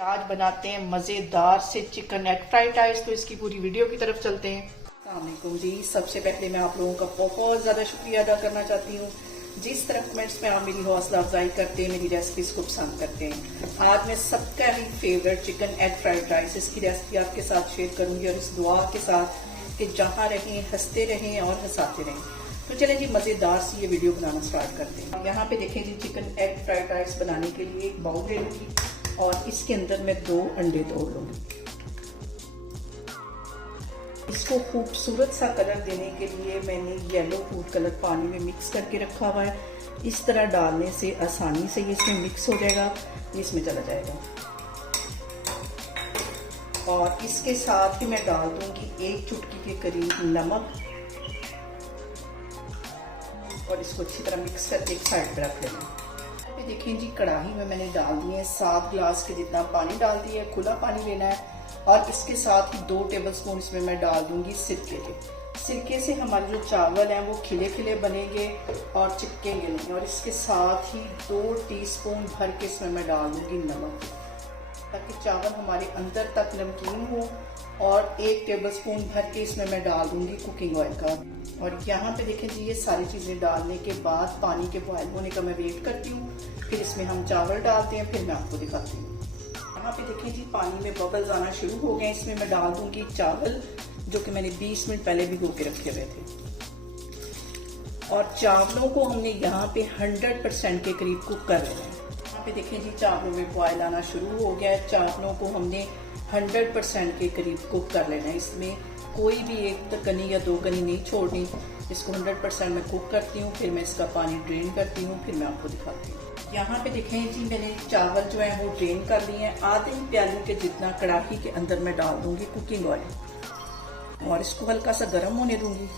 आज बनाते हैं मज़ेदार से चिकन एग फ्राइड राइस। तो इसकी पूरी वीडियो की तरफ चलते हैं। अस्सलाम वालेकुम जी। सबसे पहले मैं आप लोगों का बहुत ज़्यादा शुक्रिया अदा करना चाहती हूँ जिस तरह कमेंट्स में आप मेरी हौसला अफजाई करते हैं, मेरी रेसिपीज़ को पसंद करते हैं। आज मैं सबका ही favourite chicken egg fried rice इसकी रेसिपी आपके साथ शेयर करूँगी और इस दुआ के साथ कि जहाँ रहें हंसते रहें और हंसाते रहें। तो चलें जी मज़ेदार सी ये वीडियो बनाना स्टार्ट करते हैं। यहाँ पे देखें जी चिकन एग फ्राइड राइस बनाने के लिए एक बाउल ले लूँगी और इसके अंदर मैं 2 अंडे तोड़ लूँगी। इसको खूबसूरत सा कलर देने के लिए मैंने येलो फूड कलर पानी में मिक्स करके रखा हुआ है। इस तरह डालने से आसानी से ये इसमें मिक्स हो जाएगा, इसमें चला जाएगा। और इसके साथ ही मैं डाल दूंगी 1 चुटकी के करीब नमक और इसको अच्छी तरह मिक्स करके एक साइड पर रख लेना। अभी देखें जी कढ़ाई में मैंने डाल दिए हैं 7 गिलास के जितना पानी डाल दिया है। खुला पानी लेना है और इसके साथ ही 2 टेबलस्पून इसमें मैं डाल दूंगी सिरके के। सिरके से हमारे जो चावल हैं वो खिले खिले बनेंगे और चिपकेंगे नहीं। और इसके साथ ही 2 टीस्पून भर के इसमें मैं डाल दूंगी नमक, ताकि चावल हमारे अंदर तक नमकीन हो। और 1 टेबलस्पून भर के इसमें मैं डाल दूंगी कुकिंग ऑयल का। और यहाँ पे देखें जी ये सारी चीज़ें डालने के बाद पानी के बॉयल होने का मैं वेट करती हूँ। फिर इसमें हम चावल डालते हैं, फिर मैं आपको दिखाती हूँ। यहाँ पे देखें जी पानी में बबल्स आना शुरू हो गए। इसमें मैं डाल दूंगी चावल जो कि मैंने 20 मिनट पहले भिगो के रखे हुए थे। और चावलों को हमने यहाँ पे 100% के करीब कुक कर लेना है। यहाँ पे देखें जी चावलों में बॉयल आना शुरू हो गया है। चावलों को हमने 100% के करीब कुक कर लेना है। इसमें कोई भी 1 गनी या 2 गनी नहीं छोड़नी। इसको 100% मैं कुक करती हूँ, फिर मैं इसका पानी ड्रेन करती हूँ, फिर मैं आपको दिखाती हूँ। यहाँ पे देखें जी मैंने चावल जो है वो ड्रेन कर लिए हैं। आधे प्याले के जितना कढ़ाई के अंदर मैं डाल दूंगी कुकिंग ऑयल और इसको हल्का सा गर्म होने दूंगी।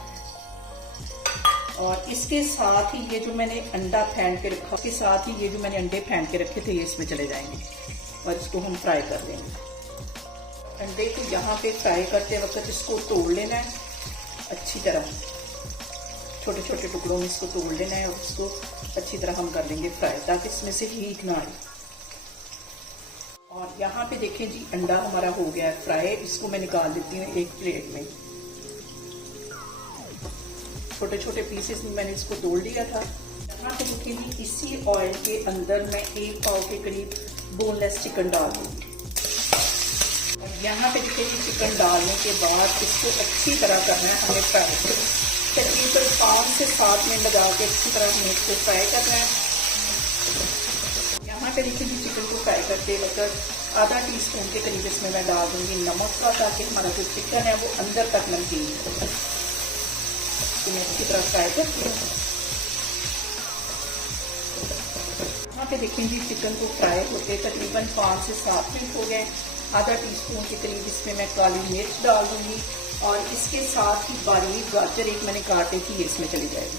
और इसके साथ ही ये जो मैंने अंडा फेंट के रखा, इसके साथ ही ये जो मैंने अंडे फेंट के रखे थे ये इसमें चले जाएंगे और इसको हम फ्राई कर लेंगे। अंडे को यहाँ पे फ्राई करते वक्त इसको तोड़ लेना है अच्छी तरह, छोटे छोटे टुकड़ों में इसको तोड़ लेना है और इसको अच्छी तरह हम कर लेंगे फ्राई, ताकि इसमें से हीट ना आए। और यहाँ पे देखें जी अंडा हमारा हो गया है फ्राई। इसको मैं निकाल देती हूँ एक प्लेट में। छोटे छोटे पीसेस में मैंने इसको तोड़ लिया था। यहाँ पे देखें जी इसी ऑयल के अंदर मैं 1 पाव के करीब बोनलेस चिकन डाल दूँगी। और यहाँ पे देखें जी चिकन डालने के बाद इसको अच्छी तरह करना है हमें फ्राई। तकरीबन 5 से 7 मिनट लगा के अच्छी तरह हमें इसको फ्राई करना है। यहाँ पे देखिए चिकन को फ्राई करते वक्त आधा टीस्पून के करीब इसमें मैं डाल दूंगी नमक का, ताकि हमारा जो चिकन है वो अंदर तक नमकीन हो। तो मैं अच्छी तरह फ्राई करती हूँ। यहाँ पे देखिए जी चिकन को फ्राई होते तकरीबन 5 से 7 मिनट हो गए। आधा टीस्पून के करीब इसमें मैं काली मिर्च डाल दूंगी और इसके साथ ही बारीक गाजर एक मैंने काटे थी ये इसमें चली जाएगी।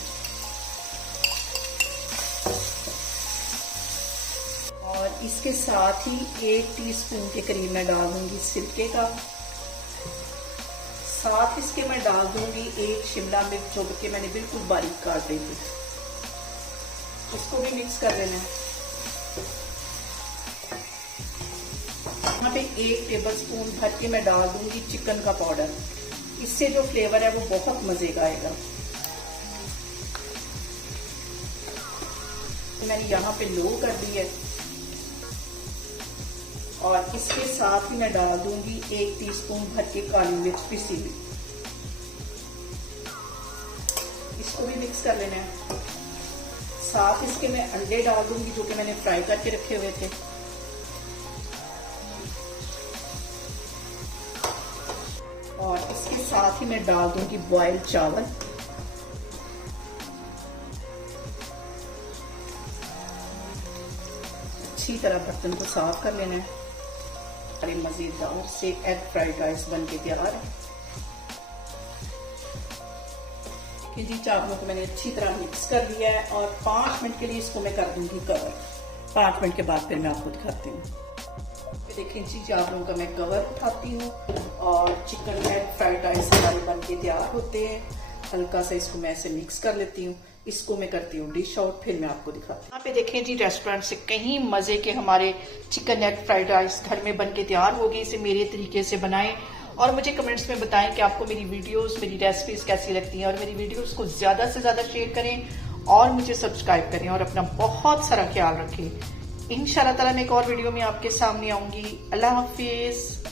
और इसके साथ ही 1 टीस्पून के करीब मैं डाल दूंगी सिरके का। साथ इसके मैं डाल दूंगी 1 शिमला मिर्च जो कि मैंने बिल्कुल बारीक काट दी थी। इसको भी मिक्स कर लेना है। यहाँ पे 1 टेबलस्पून भर के मैं डाल दूंगी चिकन का पाउडर। इससे जो फ्लेवर है वो बहुत मजे का आएगा। तो मैंने यहाँ पे लो कर दी है। और इसके साथ ही मैं डाल दूंगी 1 टीस्पून भर के काली मिर्च पिसी हुई। इसको भी मिक्स कर लेना है। साथ इसके मैं अंडे डाल दूंगी जो कि मैंने फ्राई करके रखे हुए थे। और इसके साथ ही मैं डाल दूंगी बॉइल्ड चावल। अच्छी तरह बर्तन को साफ कर लेना है। हमारे मजेदार से एग फ्राइड राइस बन के तैयार है। जी चावलों को मैंने अच्छी तरह मिक्स कर दिया है और 5 मिनट के लिए इसको मैं कर दूंगी कवर। 5 मिनट के बाद फिर मैं आपको दिखाती हूँ। देखिए जी चावलों का मैं कवर उठाती हूँ और चिकन एग फ्राइड राइस हमारे बन के तैयार होते हैं। हल्का सा इसको मैं ऐसे मिक्स कर लेती हूँ। इसको मैं करती हूँ डिश आउट, फिर मैं आपको दिखाती हूँ। यहाँ पे देखें जी, रेस्टोरेंट से कहीं मजे के हमारे चिकन एग फ्राइड राइस घर में बन के तैयार हो गई। इसे मेरे तरीके से बनाएं और मुझे कमेंट्स में बताएं कि आपको मेरी वीडियोस, मेरी रेसिपीज कैसी लगती हैं, और मेरी वीडियोस को ज्यादा से ज्यादा शेयर करें और मुझे सब्सक्राइब करें और अपना बहुत सारा ख्याल रखें। इंशाल्लाह ताला मैं एक और वीडियो में आपके सामने आऊंगी। अल्लाह हाफिज।